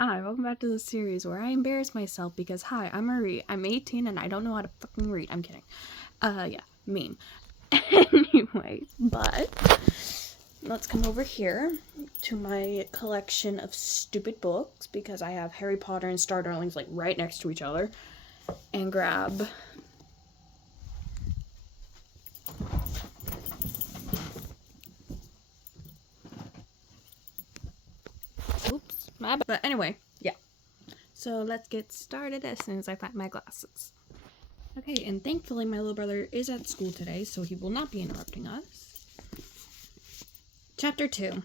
Hi, welcome back to the series where I embarrass myself because, hi, I'm Marie. I'm 18 and I don't know how to fucking read. I'm kidding. Yeah, meme. Anyways, but let's come over here to my collection of stupid books because I have Harry Potter and Star Darlings like right next to each other and grab oops, my bad. But anyway, yeah. So let's get started as soon as I find my glasses. Okay, and thankfully my little brother is at school today, so he will not be interrupting us. Chapter 2.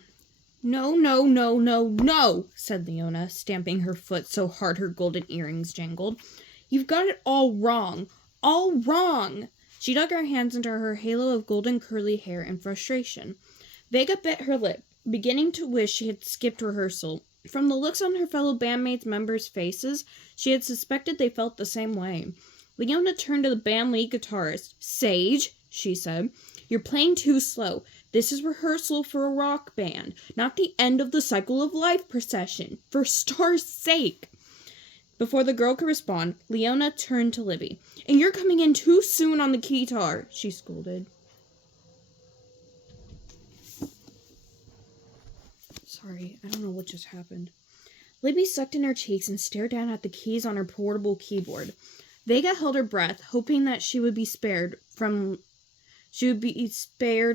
No, no, no, no, no, said Leona, stamping her foot so hard her golden earrings jangled. You've got it all wrong. All wrong. She dug her hands into her halo of golden curly hair in frustration. Vega bit her lip, beginning to wish she had skipped rehearsal. From the looks on her fellow bandmates' members' faces, she had suspected they felt the same way. Leona turned to the band lead guitarist. Sage, she said, you're playing too slow. This is rehearsal for a rock band, not the end of the cycle of life procession. For Star's sake. Before the girl could respond, Leona turned to Libby. And you're coming in too soon on the guitar, she scolded. Sorry, I don't know what just happened. Libby sucked in her cheeks and stared down at the keys on her portable keyboard. Vega held her breath, hoping that she would be spared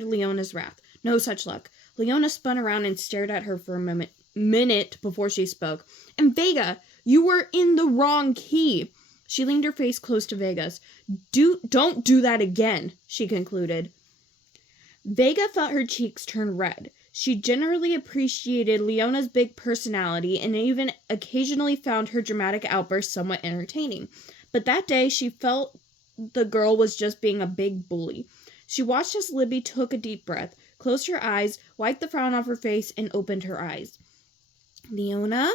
Leona's wrath. No such luck. Leona spun around and stared at her for a minute before she spoke. And Vega, you were in the wrong key. She leaned her face close to Vega's. Don't do that again, she concluded. Vega felt her cheeks turn red. She generally appreciated Leona's big personality and even occasionally found her dramatic outbursts somewhat entertaining. But that day, she felt the girl was just being a big bully. She watched as Libby took a deep breath, closed her eyes, wiped the frown off her face, and opened her eyes. Leona,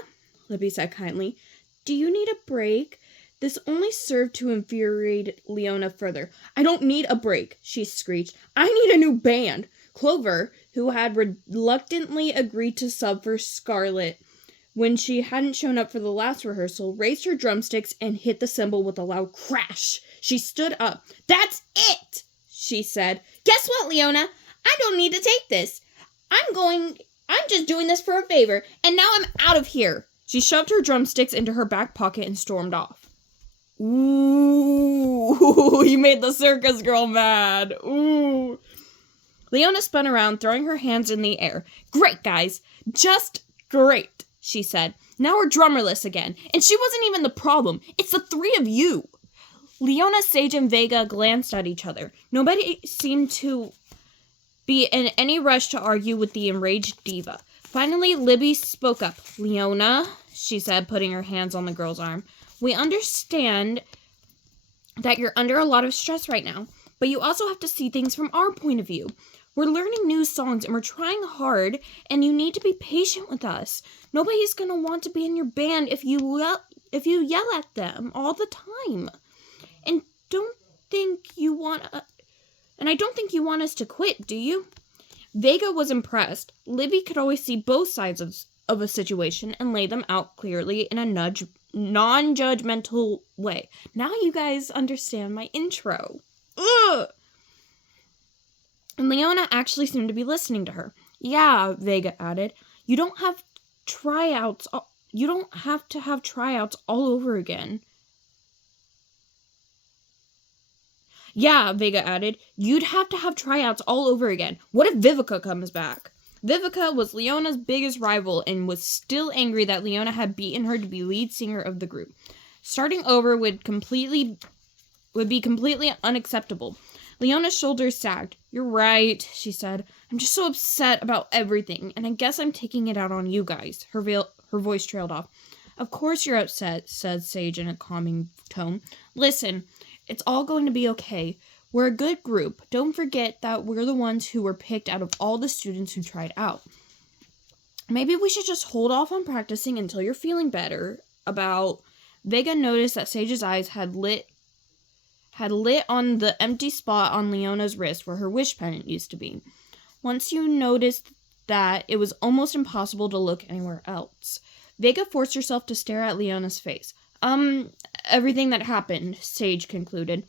Libby said kindly, do you need a break? This only served to infuriate Leona further. I don't need a break, she screeched. I need a new band. Clover, who had reluctantly agreed to sub for Scarlet when she hadn't shown up for the last rehearsal, raised her drumsticks and hit the cymbal with a loud crash. She stood up. That's it, she said. Guess what, Leona? I don't need to take this. I'm just doing this for a favor, and now I'm out of here. She shoved her drumsticks into her back pocket and stormed off. Ooh, you made the circus girl mad. Ooh. Leona spun around, throwing her hands in the air. Great, guys. Just great, she said. Now we're drummerless again. And she wasn't even the problem. It's the three of you. Leona, Sage, and Vega glanced at each other. Nobody seemed to be in any rush to argue with the enraged diva. Finally, Libby spoke up. Leona, she said, putting her hands on the girl's arm. We understand that you're under a lot of stress right now, but you also have to see things from our point of view. We're learning new songs and we're trying hard, and you need to be patient with us. Nobody's going to want to be in your band if you yell at them all the time. And I don't think you want us to quit, do you? Vega was impressed. Libby could always see both sides of a situation and lay them out clearly in a non-judgmental way. Now you guys understand my intro. Ugh! And Leona actually seemed to be listening to her. Yeah, Vega added. You don't have to have tryouts all over again. Yeah, Vega added. You'd have to have tryouts all over again. What if Vivica comes back? Vivica was Leona's biggest rival and was still angry that Leona had beaten her to be lead singer of the group. Starting over would be completely unacceptable. Leona's shoulders sagged. You're right, she said. I'm just so upset about everything, and I guess I'm taking it out on you guys. Her voice trailed off. Of course you're upset, said Sage in a calming tone. Listen, it's all going to be okay. We're a good group. Don't forget that we're the ones who were picked out of all the students who tried out. Maybe we should just hold off on practicing until you're feeling better. Vega noticed that Sage's eyes had lit on the empty spot on Leona's wrist where her wish pendant used to be. Once you noticed that, it was almost impossible to look anywhere else. Vega forced herself to stare at Leona's face. Everything that happened, Sage concluded.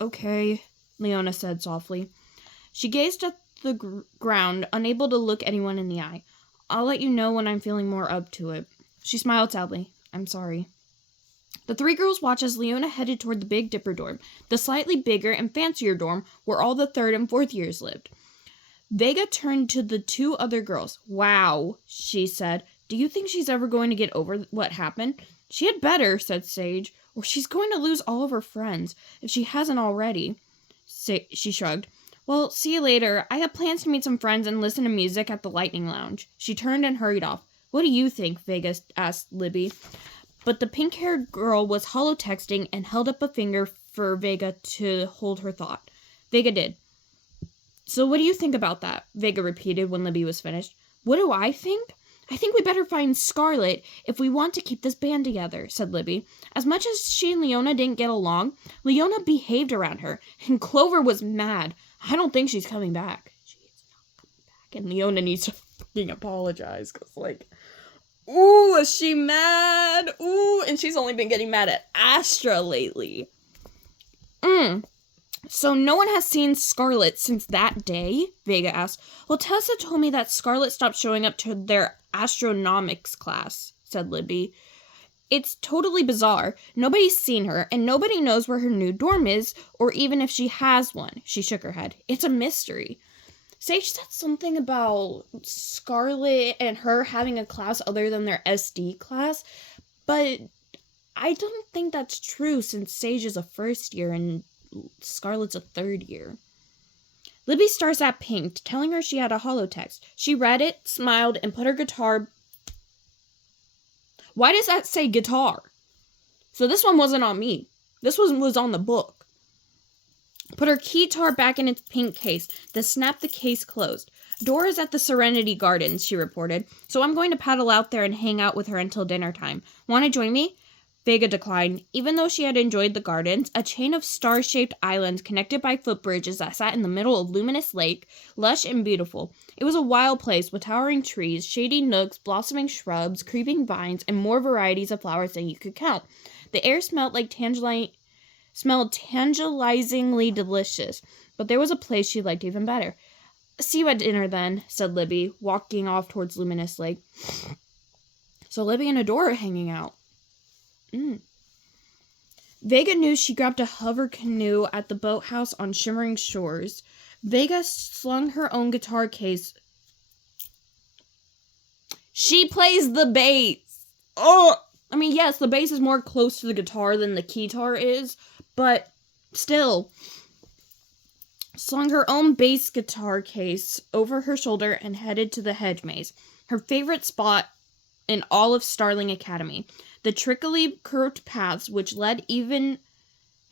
Okay, Leona said softly. She gazed at the ground, unable to look anyone in the eye. I'll let you know when I'm feeling more up to it. She smiled sadly. I'm sorry. The three girls watched as Leona headed toward the Big Dipper dorm, the slightly bigger and fancier dorm where all the 3rd and 4th years lived. Vega turned to the 2 other girls. Wow, she said. Do you think she's ever going to get over what happened? She had better, said Sage, or she's going to lose all of her friends, if she hasn't already. She shrugged. Well, see you later. I have plans to meet some friends and listen to music at the Lightning Lounge. She turned and hurried off. What do you think? Vega asked Libby. But the pink-haired girl was holotexting and held up a finger for Vega to hold her thought. Vega did. So what do you think about that? Vega repeated when Libby was finished. What do I think? I think we better find Scarlet if we want to keep this band together, said Libby. As much as she and Leona didn't get along, Leona behaved around her, and Clover was mad. I don't think she's coming back. She's not coming back, and Leona needs to fucking apologize, because, ooh, is she mad? Ooh, and she's only been getting mad at Astra lately. So no one has seen Scarlet since that day? Vega asked. Well, Tessa told me that Scarlet stopped showing up to their astronomics class, said Libby. It's totally bizarre. Nobody's seen her, and nobody knows where her new dorm is, or even if she has one. She shook her head. It's a mystery. Sage said something about Scarlet and her having a class other than their SD class, but I don't think that's true since Sage is a 1st year and Scarlet's a 3rd year. Libby Starsap pinged, telling her she had a holotext. She read it, smiled, and put her guitar... Why does that say guitar? So this one wasn't on me. This one was on the book. Put her keytar back in its pink case, then snapped the case closed. Dora's at the Serenity Gardens, she reported, so I'm going to paddle out there and hang out with her until dinner time. Want to join me? Vega declined. Even though she had enjoyed the gardens, a chain of star-shaped islands connected by footbridges that sat in the middle of Luminous Lake, lush and beautiful. It was a wild place with towering trees, shady nooks, blossoming shrubs, creeping vines, and more varieties of flowers than you could count. The air smelled tantalizingly delicious, but there was a place she liked even better. See you at dinner then, said Libby, walking off towards Luminous Lake. So Libby and Adora are hanging out. Vega knew she grabbed a hover canoe at the boathouse on Shimmering Shores. Vega slung her own guitar case. She plays the bass! Oh! I mean, yes, the bass is more close to the guitar than the keytar is, but still. Slung her own bass guitar case over her shoulder and headed to the hedge maze, her favorite spot in all of Starling Academy. The trickily curved paths, which led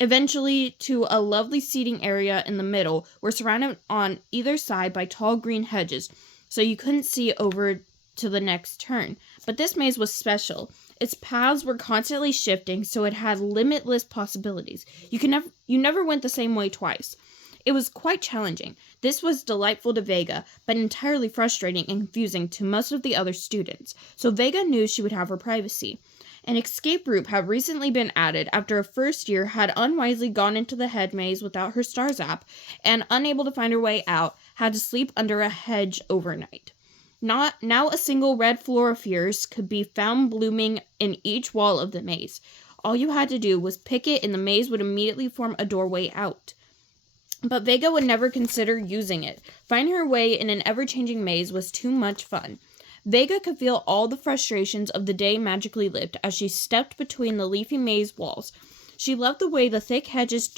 eventually to a lovely seating area in the middle, were surrounded on either side by tall green hedges, so you couldn't see over to the next turn. But this maze was special. Its paths were constantly shifting, so it had limitless possibilities. You never went the same way twice. It was quite challenging. This was delightful to Vega, but entirely frustrating and confusing to most of the other students, so Vega knew she would have her privacy. An escape route had recently been added after a 1st year had unwisely gone into the hedge maze without her star zap, and unable to find her way out, had to sleep under a hedge overnight. Now a single red florifers could be found blooming in each wall of the maze. All you had to do was pick it and the maze would immediately form a doorway out. But Vega would never consider using it. Finding her way in an ever-changing maze was too much fun. Vega could feel all the frustrations of the day magically lift as she stepped between the leafy maze walls. She loved the way the thick hedges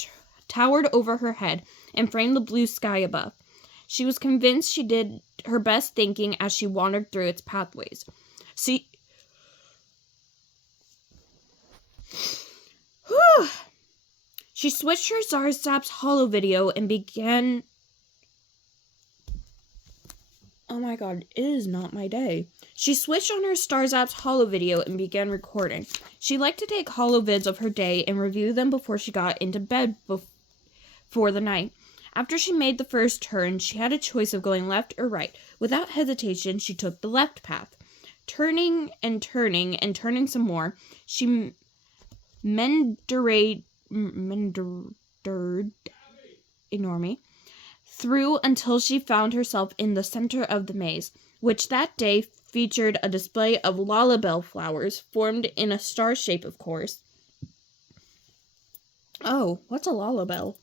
towered over her head and framed the blue sky above. She was convinced she did her best thinking as she wandered through its pathways. She switched her Zarzap's holo video and began... Oh my god, it is not my day. She switched on her Starzap's holo video and began recording. She liked to take holo vids of her day and review them before she got into bed for the night. After she made the first turn, she had a choice of going left or right. Without hesitation, she took the left path. Turning and turning and turning some more, she mendered, ignore me, through until she found herself in the center of the maze, which that day featured a display of lullabelle flowers, formed in a star shape, of course. Oh, what's a lullabelle?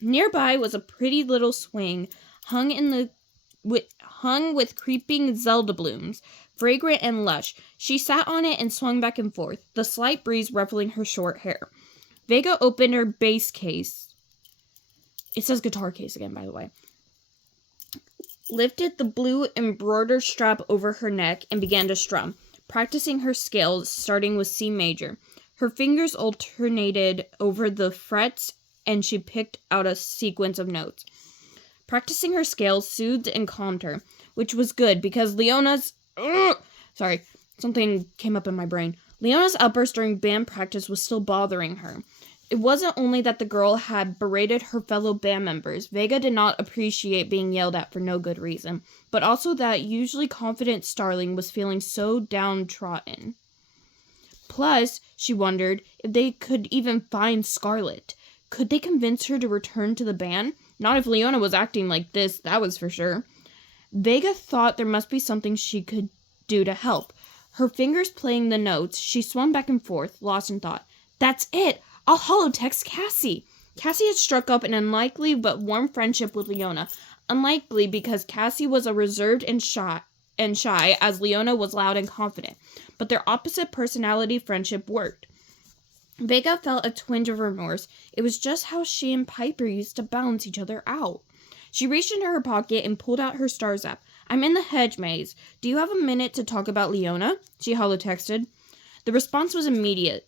Nearby was a pretty little swing, hung with creeping Zelda blooms, fragrant and lush. She sat on it and swung back and forth, the slight breeze ruffling her short hair. Vega opened her bass case. It says guitar case again, by the way. Lifted the blue embroidered strap over her neck and began to strum, practicing her scales, starting with C major. Her fingers alternated over the frets, and she picked out a sequence of notes. Practicing her scales soothed and calmed her, which was good because Leona's... Sorry, something came up in my brain. Leona's outburst during band practice was still bothering her. It wasn't only that the girl had berated her fellow band members. Vega did not appreciate being yelled at for no good reason, but also that usually confident Starling was feeling so downtrodden. Plus, she wondered if they could even find Scarlet. Could they convince her to return to the band? Not if Leona was acting like this, that was for sure. Vega thought there must be something she could do to help. Her fingers playing the notes, she swung back and forth, lost in thought. That's it! I'll holotext Cassie. Cassie had struck up an unlikely but warm friendship with Leona. Unlikely because Cassie was a reserved and shy, as Leona was loud and confident. But their opposite personality friendship worked. Vega felt a twinge of remorse. It was just how she and Piper used to balance each other out. She reached into her pocket and pulled out her stars app. I'm in the hedge maze. Do you have a minute to talk about Leona? She holotexted. The response was immediate.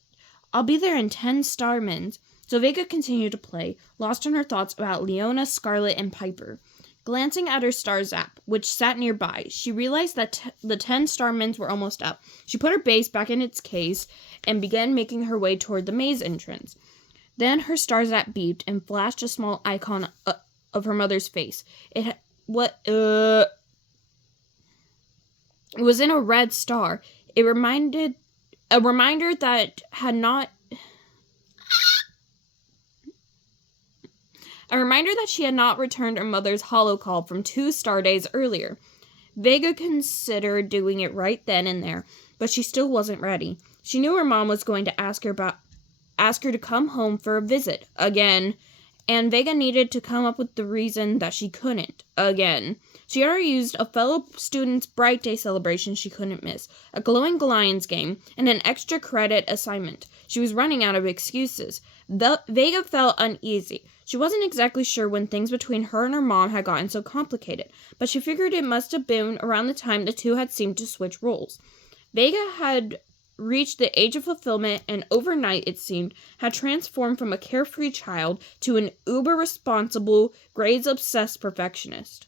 I'll be there in 10 star mins. So Vega continued to play, lost in her thoughts about Leona, Scarlet, and Piper. Glancing at her stars app, which sat nearby, she realized that the 10 star mins were almost up. She put her bass back in its case and began making her way toward the maze entrance. Then her stars app beeped and flashed a small icon of her mother's face. It was in a red star. A reminder that she had not returned her mother's holo call from 2 star days earlier. Vega considered doing it right then and there, but she still wasn't ready. She knew her mom was going to ask her to come home for a visit again, and Vega needed to come up with the reason that she couldn't again. She already used a fellow student's Bright Day celebration she couldn't miss, a glowing Lions game, and an extra credit assignment. She was running out of excuses. Vega felt uneasy. She wasn't exactly sure when things between her and her mom had gotten so complicated, but she figured it must have been around the time the two had seemed to switch roles. Vega had reached the age of fulfillment and overnight, it seemed, had transformed from a carefree child to an uber-responsible, grades-obsessed perfectionist.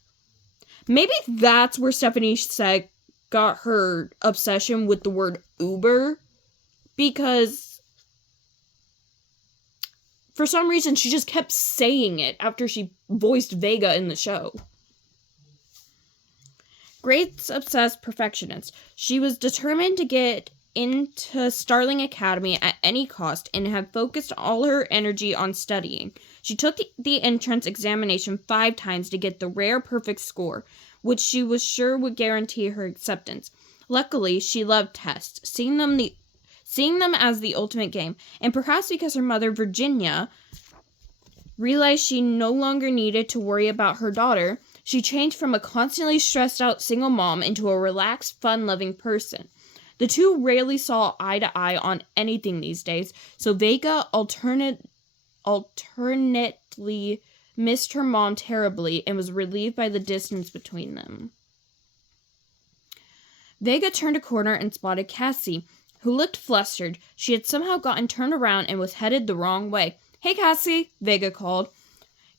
Maybe that's where Stephanie said got her obsession with the word uber, because for some reason she just kept saying it after she voiced Vega in the show. Grades-obsessed perfectionist. She was determined to get into Starling Academy at any cost and had focused all her energy on studying. She took the entrance examination 5 times to get the rare perfect score, which she was sure would guarantee her acceptance. Luckily, she loved tests, seeing them as the ultimate game, and perhaps because her mother, Virginia, realized she no longer needed to worry about her daughter, she changed from a constantly stressed out single mom into a relaxed, fun-loving person. The two rarely saw eye to eye on anything these days, so Vega alternately missed her mom terribly and was relieved by the distance between them. Vega turned a corner and spotted Cassie, who looked flustered. She had somehow gotten turned around and was headed the wrong way. Hey, Cassie, Vega called.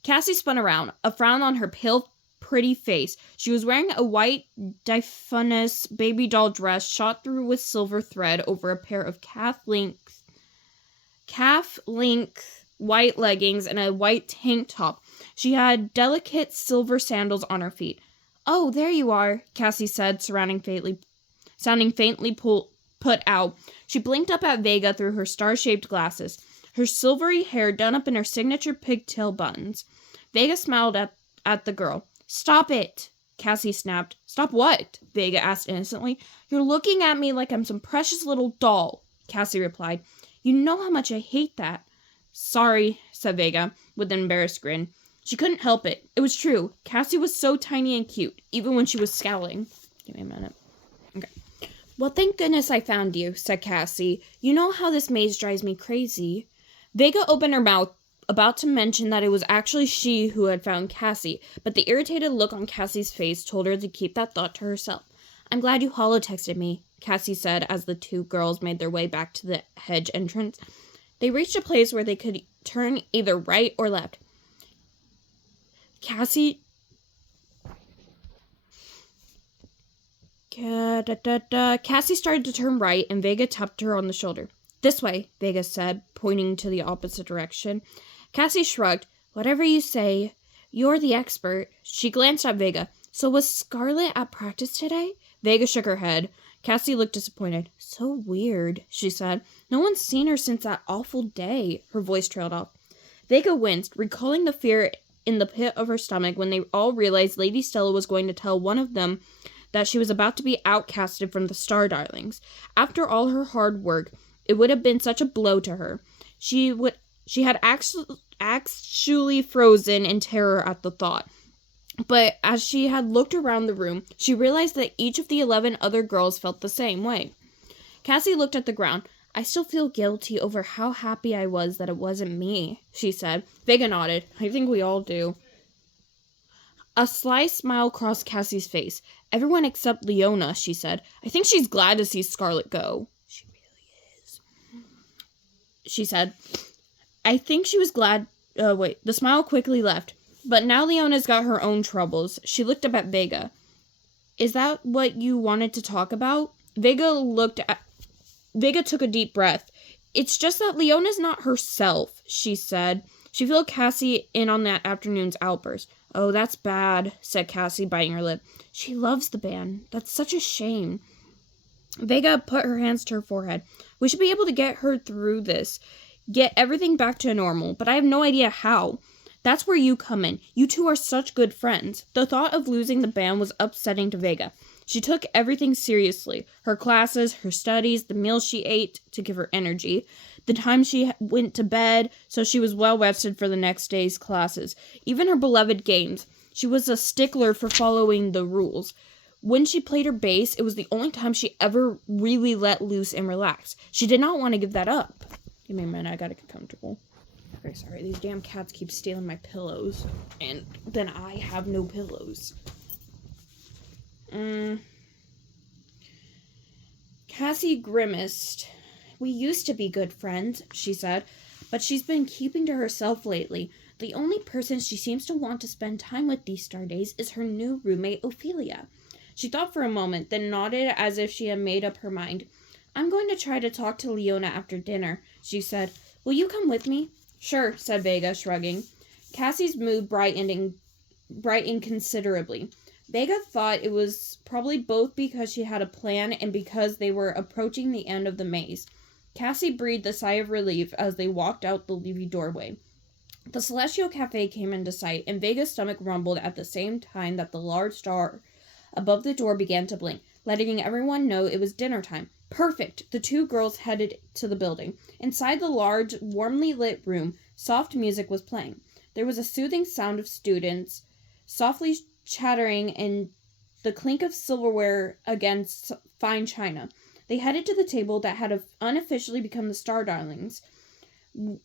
Cassie spun around, a frown on her pale, pretty face. She was wearing a white diaphanous baby doll dress shot through with silver thread over a pair of calf-length white leggings and a white tank top. She had delicate silver sandals on her feet. Oh, there you are, Cassie said, sounding faintly put out. She blinked up at Vega through her star-shaped glasses, her silvery hair done up in her signature pigtail buns. Vega smiled at the girl. "Stop it," Cassie snapped. "Stop what?" Vega asked innocently. "You're looking at me like I'm some precious little doll," Cassie replied. "You know how much I hate that." "Sorry," said Vega, with an embarrassed grin. She couldn't help it. It was true. Cassie was so tiny and cute, even when she was scowling. Give me a minute. Okay. "Well, thank goodness I found you," said Cassie. "You know how this maze drives me crazy." Vega opened her mouth, about to mention that it was actually she who had found Cassie, but the irritated look on Cassie's face told her to keep that thought to herself. "I'm glad you holotexted me," Cassie said as the two girls made their way back to the hedge entrance. They reached a place where they could turn either right or left. Cassie started to turn right, and Vega tapped her on the shoulder. "This way," Vega said, pointing to the opposite direction. Cassie shrugged. "Whatever you say. You're the expert." She glanced at Vega. "So was Scarlet at practice today?" Vega shook her head. Cassie looked disappointed. "So weird," she said. "No one's seen her since that awful day." Her voice trailed off. Vega winced, recalling the fear in the pit of her stomach when they all realized Lady Stella was going to tell one of them that she was about to be outcasted from the Star Darlings. After all her hard work, it would have been such a blow to her. She had actually frozen in terror at the thought. But as she had looked around the room, she realized that each of the 11 other girls felt the same way. Cassie looked at the ground. "I still feel guilty over how happy I was that it wasn't me," she said. Vega nodded. "I think we all do." A sly smile crossed Cassie's face. "Everyone except Leona," she said. "I think she's glad to see Scarlet go." "She really is," she said. "I think she was glad..." The smile quickly left. "But now Leona's got her own troubles." She looked up at Vega. "Is that what you wanted to talk about?" Vega took a deep breath. "It's just that Leona's not herself," she said. She filled Cassie in on that afternoon's outburst. "Oh, that's bad," said Cassie, biting her lip. "She loves the band. That's such a shame." Vega put her hands to her forehead. "We should be able to get her through this. Get everything back to normal, but I have no idea how. That's where you come in. You two are such good friends." The thought of losing the band was upsetting to Vega. She took everything seriously. Her classes, her studies, the meals she ate to give her energy, the time she went to bed so she was well rested for the next day's classes, even her beloved games. She was a stickler for following the rules. When she played her bass, it was the only time she ever really let loose and relaxed. She did not want to give that up. Give me a minute, I gotta get comfortable. Okay, sorry, these damn cats keep stealing my pillows, and then I have no pillows. Cassie grimaced. "We used to be good friends," she said, "but she's been keeping to herself lately. The only person she seems to want to spend time with these star days is her new roommate, Ophelia." She thought for a moment, then nodded as if she had made up her mind. "I'm going to try to talk to Leona after dinner," she said. "Will you come with me?" "Sure," said Vega, shrugging. Cassie's mood brightened considerably. Vega thought it was probably both because she had a plan and because they were approaching the end of the maze. Cassie breathed a sigh of relief as they walked out the leafy doorway. The Celestial Cafe came into sight, and Vega's stomach rumbled at the same time that the large star above the door began to blink, letting everyone know it was dinner time. Perfect! The two girls headed to the building. Inside the large, warmly lit room, soft music was playing. There was a soothing sound of students softly chattering and the clink of silverware against fine china. They headed to the table that had unofficially become the Star Darlings,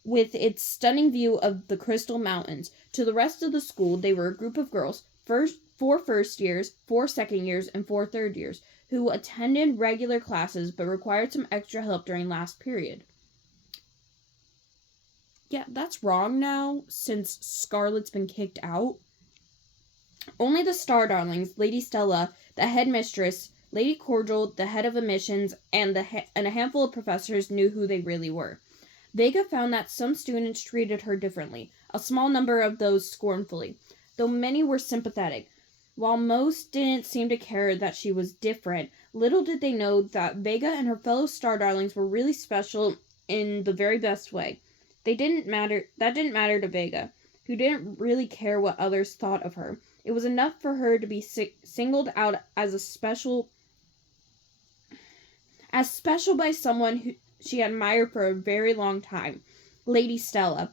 with its stunning view of the Crystal Mountains. To the rest of the school, they were a group of girls, 4 first years, 4 second years, and 4 third years, who attended regular classes but required some extra help during last period. Yeah, that's wrong now, since Scarlet's been kicked out. Only the Star Darlings, Lady Stella, the headmistress, Lady Cordial, the head of admissions, and a handful of professors knew who they really were. Vega found that some students treated her differently, a small number of those scornfully, though many were sympathetic. While most didn't seem to care that she was different, little did they know that Vega and her fellow star darlings were really special in the very best way. That didn't matter to Vega, who didn't really care what others thought of her. It was enough for her to be singled out as special by someone who she admired for a very long time, Lady Stella,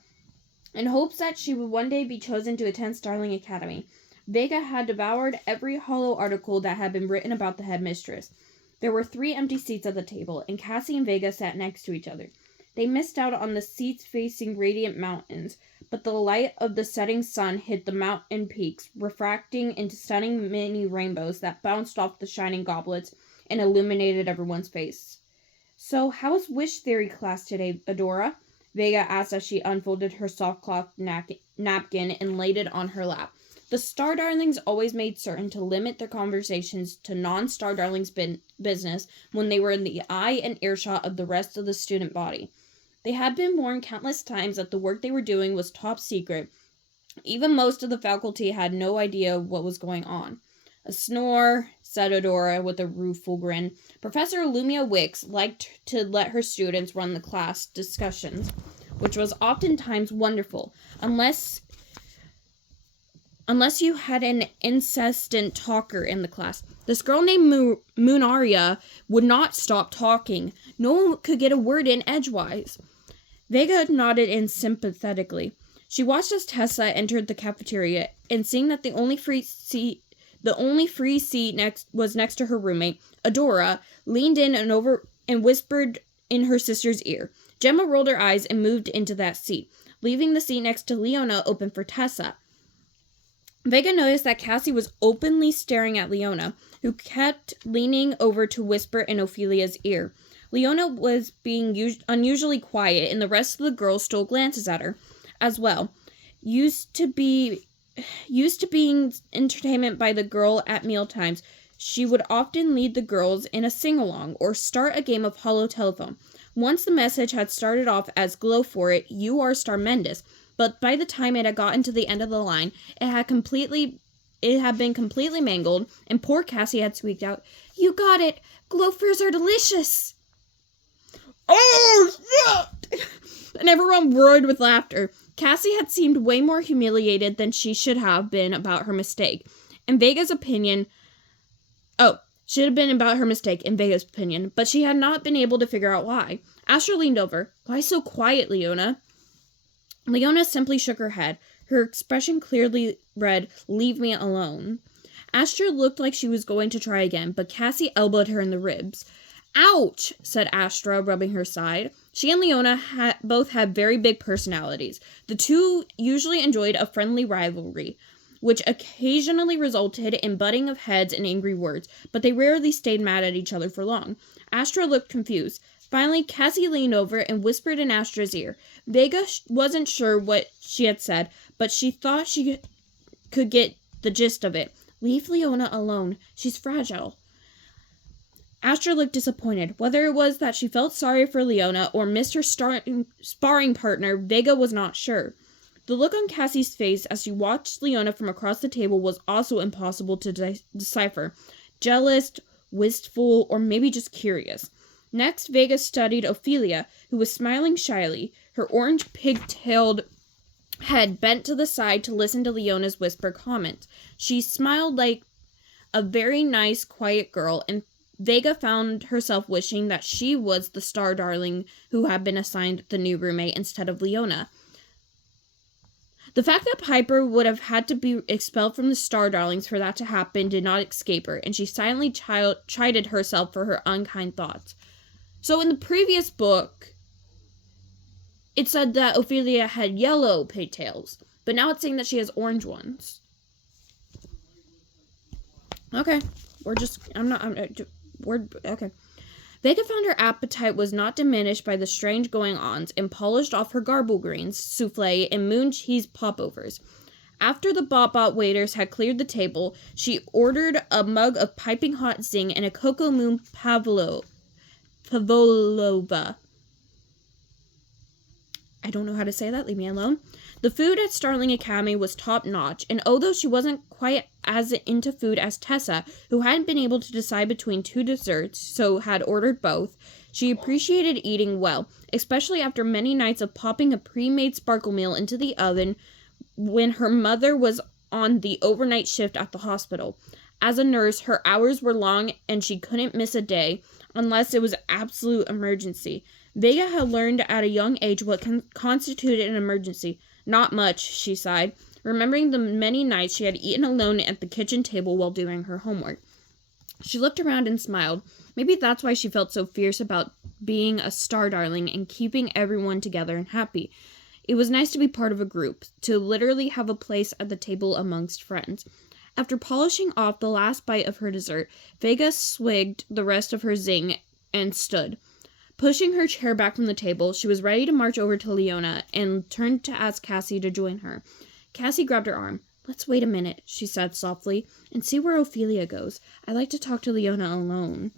in hopes that she would one day be chosen to attend Starling Academy. Vega had devoured every hollow article that had been written about the headmistress. There were 3 empty seats at the table, and Cassie and Vega sat next to each other. They missed out on the seats facing radiant mountains, but the light of the setting sun hit the mountain peaks, refracting into stunning mini rainbows that bounced off the shining goblets and illuminated everyone's face. "So, how was Wish Theory class today, Adora?" Vega asked as she unfolded her soft-cloth napkin and laid it on her lap. The Star Darlings always made certain to limit their conversations to non-Star Darlings business when they were in the eye and earshot of the rest of the student body. They had been warned countless times that the work they were doing was top secret. Even most of the faculty had no idea what was going on. "A snore," said Adora with a rueful grin. Professor Lumia Wicks liked to let her students run the class discussions, which was oftentimes wonderful, unless you had an incessant talker in the class. This girl named Moonaria would not stop talking. No one could get a word in edgewise. Vega nodded in sympathetically. She watched as Tessa entered the cafeteria, and seeing that the only free seat was next to her roommate, Adora leaned in and whispered in her sister's ear. Gemma rolled her eyes and moved into that seat, leaving the seat next to Leona open for Tessa. Vega noticed that Cassie was openly staring at Leona, who kept leaning over to whisper in Ophelia's ear. Leona was being unusually quiet, and the rest of the girls stole glances at her as well. Used to being entertainment by the girl at mealtimes, she would often lead the girls in a sing-along or start a game of hollow telephone. Once the message had started off as "Glow for it, you are Starmendous," but by the time it had gotten to the end of the line, it had been completely mangled, and poor Cassie had squeaked out, "You got it! Glowfers are delicious!" "Oh, shit!" And everyone roared with laughter. Cassie had seemed way more humiliated than she should have been about her mistake. In Vega's opinion, but she had not been able to figure out why. Astra leaned over. "Why so quiet, Leona?" Leona simply shook her head. Her expression clearly read, "Leave me alone." Astra looked like she was going to try again, but Cassie elbowed her in the ribs. "Ouch," said Astra, rubbing her side. She and Leona both had very big personalities. The two usually enjoyed a friendly rivalry, which occasionally resulted in butting of heads and angry words, but they rarely stayed mad at each other for long. Astra looked confused. Finally, Cassie leaned over and whispered in Astra's ear. Vega wasn't sure what she had said, but she thought she could get the gist of it. "Leave Leona alone. She's fragile." Astra looked disappointed. Whether it was that she felt sorry for Leona or missed her sparring partner, Vega was not sure. The look on Cassie's face as she watched Leona from across the table was also impossible to decipher. Jealous, wistful, or maybe just curious. Next, Vega studied Ophelia, who was smiling shyly, her orange pigtailed head bent to the side to listen to Leona's whispered comments. She smiled like a very nice, quiet girl, and Vega found herself wishing that she was the star darling who had been assigned the new roommate instead of Leona. The fact that Piper would have had to be expelled from the Star Darlings for that to happen did not escape her, and she silently chided herself for her unkind thoughts. So in the previous book, it said that Ophelia had yellow pigtails, but now it's saying that she has orange ones. Okay, okay. Vega found her appetite was not diminished by the strange going-ons and polished off her garble greens, souffle, and moon cheese popovers. After the Bot-Bot waiters had cleared the table, she ordered a mug of piping hot zing and a cocoa moon pavlova. I don't know how to say that, leave me alone. The food at Starling Academy was top-notch, and although she wasn't quite as into food as Tessa, who hadn't been able to decide between two desserts, so had ordered both. She appreciated eating well, especially after many nights of popping a pre-made sparkle meal into the oven when her mother was on the overnight shift at the hospital. As a nurse, her hours were long and she couldn't miss a day unless it was an absolute emergency. Vega had learned at a young age what constituted an emergency. Not much, she sighed, remembering the many nights she had eaten alone at the kitchen table while doing her homework. She looked around and smiled. Maybe that's why she felt so fierce about being a star darling and keeping everyone together and happy. It was nice to be part of a group, to literally have a place at the table amongst friends. After polishing off the last bite of her dessert, Vega swigged the rest of her zing and stood. Pushing her chair back from the table, she was ready to march over to Leona and turned to ask Cassie to join her. Cassie grabbed her arm. "Let's wait a minute," she said softly, "and see where Ophelia goes. I'd like to talk to Leona alone."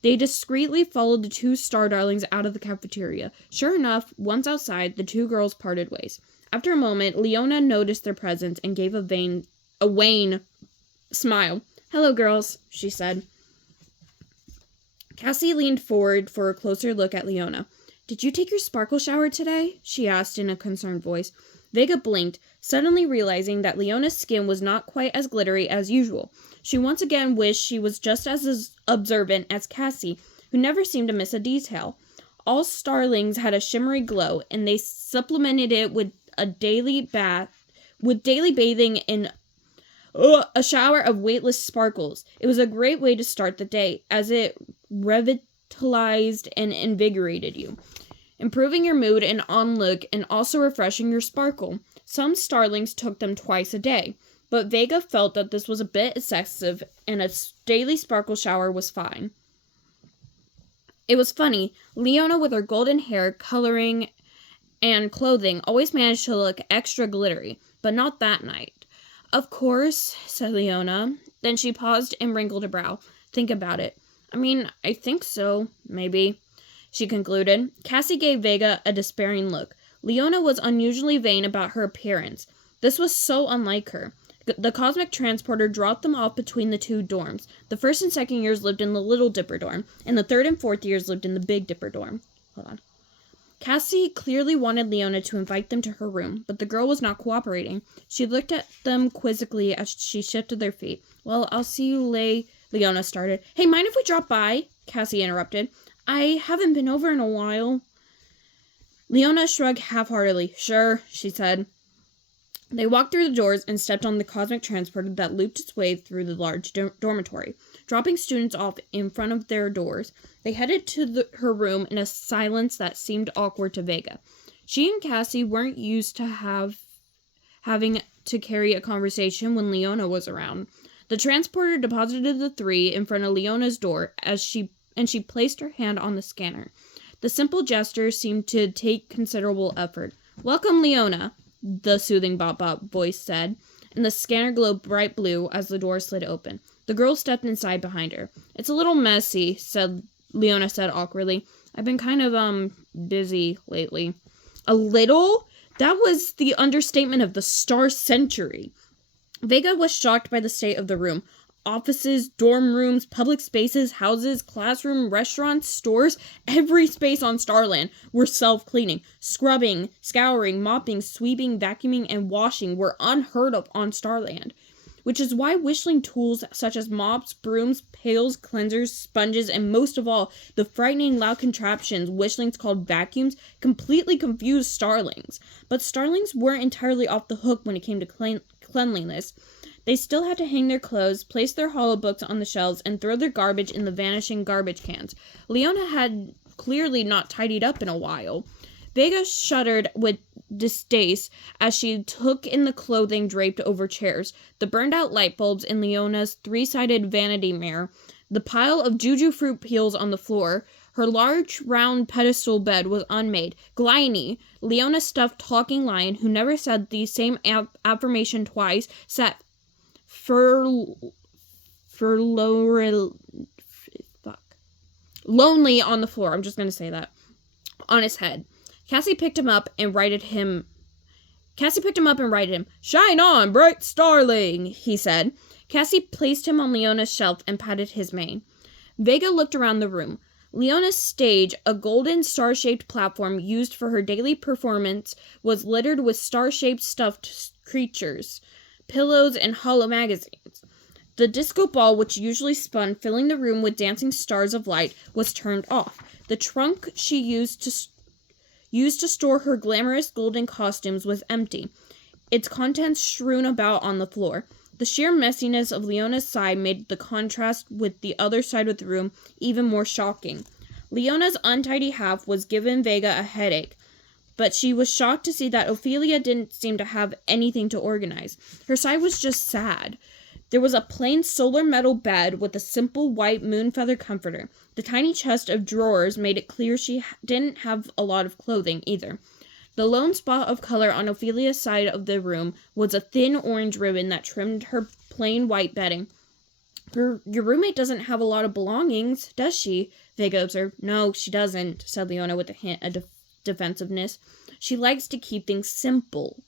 They discreetly followed the two star darlings out of the cafeteria. Sure enough, once outside, the two girls parted ways. After a moment, Leona noticed their presence and gave a wan smile. "Hello, girls," she said. Cassie leaned forward for a closer look at Leona. "Did you take your sparkle shower today?" she asked in a concerned voice. Vega blinked, suddenly realizing that Leona's skin was not quite as glittery as usual. She once again wished she was just as observant as Cassie, who never seemed to miss a detail. All starlings had a shimmery glow, and they supplemented it with daily bathing in a shower of weightless sparkles. It was a great way to start the day, as it revitalized and invigorated you, improving your mood and on-look and also refreshing your sparkle. Some starlings took them twice a day, but Vega felt that this was a bit excessive and a daily sparkle shower was fine. It was funny, Leona with her golden hair, coloring, and clothing always managed to look extra glittery, but not that night. "Of course," said Leona. Then she paused and wrinkled a brow. "Think about it." I think so, maybe," she concluded. Cassie gave Vega a despairing look. Leona was unusually vain about her appearance. This was so unlike her. The cosmic transporter dropped them off between the two dorms. The first and second years lived in the Little Dipper dorm, and the third and fourth years lived in the Big Dipper dorm. Cassie clearly wanted Leona to invite them to her room, but the girl was not cooperating. She looked at them quizzically as she shifted their feet. "Well, I'll see you Leona started. "Hey, mind if we drop by?" Cassie interrupted. "I haven't been over in a while." Leona shrugged half-heartedly. "Sure," she said. They walked through the doors and stepped on the cosmic transporter that looped its way through the large dormitory. Dropping students off in front of their doors, they headed to her room in a silence that seemed awkward to Vega. She and Cassie weren't used to having to carry a conversation when Leona was around. The transporter deposited the three in front of Leona's door and she placed her hand on the scanner. The simple gesture seemed to take considerable effort. "Welcome, Leona," the soothing bop-bop voice said, and the scanner glowed bright blue as the door slid open. The girl stepped inside behind her. "It's a little messy," Leona said awkwardly. "I've been kind of, busy lately." "A little?" That was the understatement of the star century. Vega was shocked by the state of the room. Offices, dorm rooms, public spaces, houses, classroom, restaurants, stores, every space on Starland were self-cleaning. Scrubbing, scouring, mopping, sweeping, vacuuming, and washing were unheard of on Starland. Which is why wishling tools such as mops, brooms, pails, cleansers, sponges, and most of all, the frightening loud contraptions wishlings called vacuums completely confused starlings. But starlings weren't entirely off the hook when it came to cleanliness. They still had to hang their clothes, place their hollow books on the shelves, and throw their garbage in the vanishing garbage cans. Leona had clearly not tidied up in a while. Vega shuddered with distaste as she took in the clothing draped over chairs, the burned-out light bulbs in Leona's three-sided vanity mirror, the pile of juju fruit peels on the floor. Her large, round pedestal bed was unmade. Glyne, Leona's stuffed talking lion, who never said the same affirmation twice, sat lonely on the floor. I'm just going to say that. On his head. Cassie picked him up and righted him. "Shine on, bright starling," he said. Cassie placed him on Leona's shelf and patted his mane. Vega looked around the room. Leona's stage, a golden star-shaped platform used for her daily performance, was littered with star-shaped stuffed creatures, pillows, and hollow magazines. The disco ball, which usually spun, filling the room with dancing stars of light, was turned off. The trunk she used to store her glamorous golden costumes was empty, its contents strewn about on the floor. The sheer messiness of Leona's side made the contrast with the other side of the room even more shocking. Leona's untidy half was giving Vega a headache, but she was shocked to see that Ophelia didn't seem to have anything to organize. Her side was just sad. There was a plain solar metal bed with a simple white moon feather comforter. The tiny chest of drawers made it clear she didn't have a lot of clothing either. The lone spot of color on Ophelia's side of the room was a thin orange ribbon that trimmed her plain white bedding. Your roommate doesn't have a lot of belongings, does she? Vega observed. No, she doesn't, said Leona with a hint of defensiveness. She likes to keep things simple.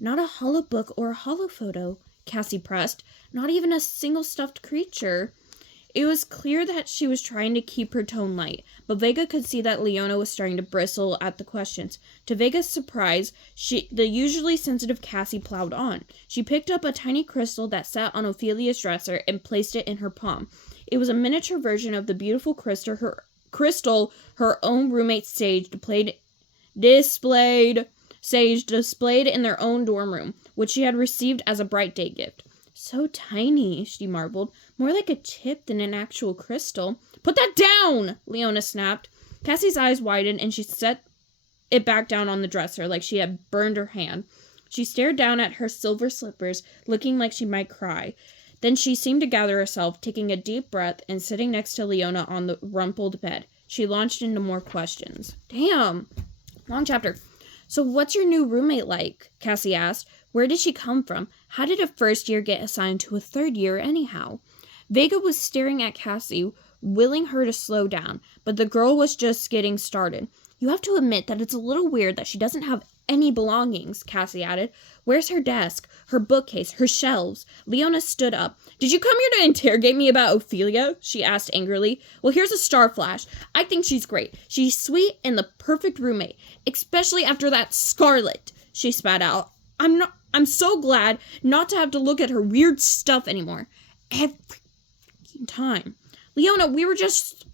Not a hollow book or a hollow photo, Cassie pressed. Not even a single stuffed creature. It was clear that she was trying to keep her tone light, but Vega could see that Leona was starting to bristle at the questions. To Vega's surprise, the usually sensitive Cassie plowed on. She picked up a tiny crystal that sat on Ophelia's dresser and placed it in her palm. It was a miniature version of the beautiful crystal her own roommate Sage displayed in their own dorm room, which she had received as a bright day gift. So tiny, she marveled. More like a chip than an actual crystal. Put that down! Leona snapped. Cassie's eyes widened and she set it back down on the dresser like she had burned her hand. She stared down at her silver slippers, looking like she might cry. Then she seemed to gather herself, taking a deep breath and sitting next to Leona on the rumpled bed. She launched into more questions. Damn! Long chapter. So what's your new roommate like? Cassie asked. Where did she come from? How did a first year get assigned to a third year anyhow? Vega was staring at Cassie, willing her to slow down, but the girl was just getting started. You have to admit that it's a little weird that she doesn't have any belongings, Cassie added. Where's her desk, her bookcase, her shelves? Leona stood up. Did you come here to interrogate me about Ophelia? She asked angrily. Well, here's a star flash. I think she's great. She's sweet and the perfect roommate, especially after that Scarlet, she spat out. I'm so glad not to have to look at her weird stuff anymore. Every time. Leona, we were just...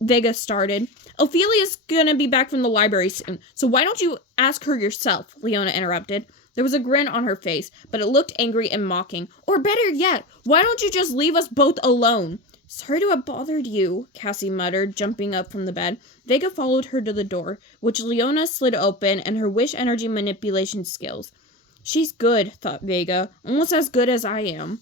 Vega started. Ophelia's gonna be back from the library soon, so why don't you ask her yourself? Leona interrupted. There was a grin on her face, but it looked angry and mocking. Or better yet, why don't you just leave us both alone? Sorry to have bothered you, Cassie muttered, jumping up from the bed. Vega followed her to the door, which Leona slid open, and her wish energy manipulation skills. She's good, thought Vega, almost as good as I am.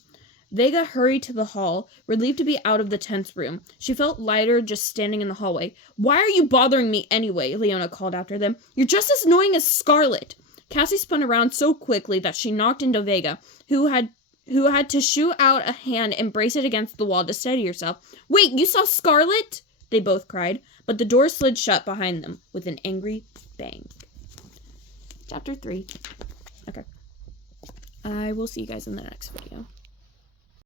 Vega hurried to the hall, relieved to be out of the tense room. She felt lighter just standing in the hallway. Why are you bothering me anyway? Leona called after them. You're just as annoying as Scarlet. Cassie spun around so quickly that she knocked into Vega, who had to shoot out a hand and brace it against the wall to steady herself. Wait, you saw Scarlet? They both cried, but the door slid shut behind them with an angry bang. Chapter 3. Okay. I will see you guys in the next video.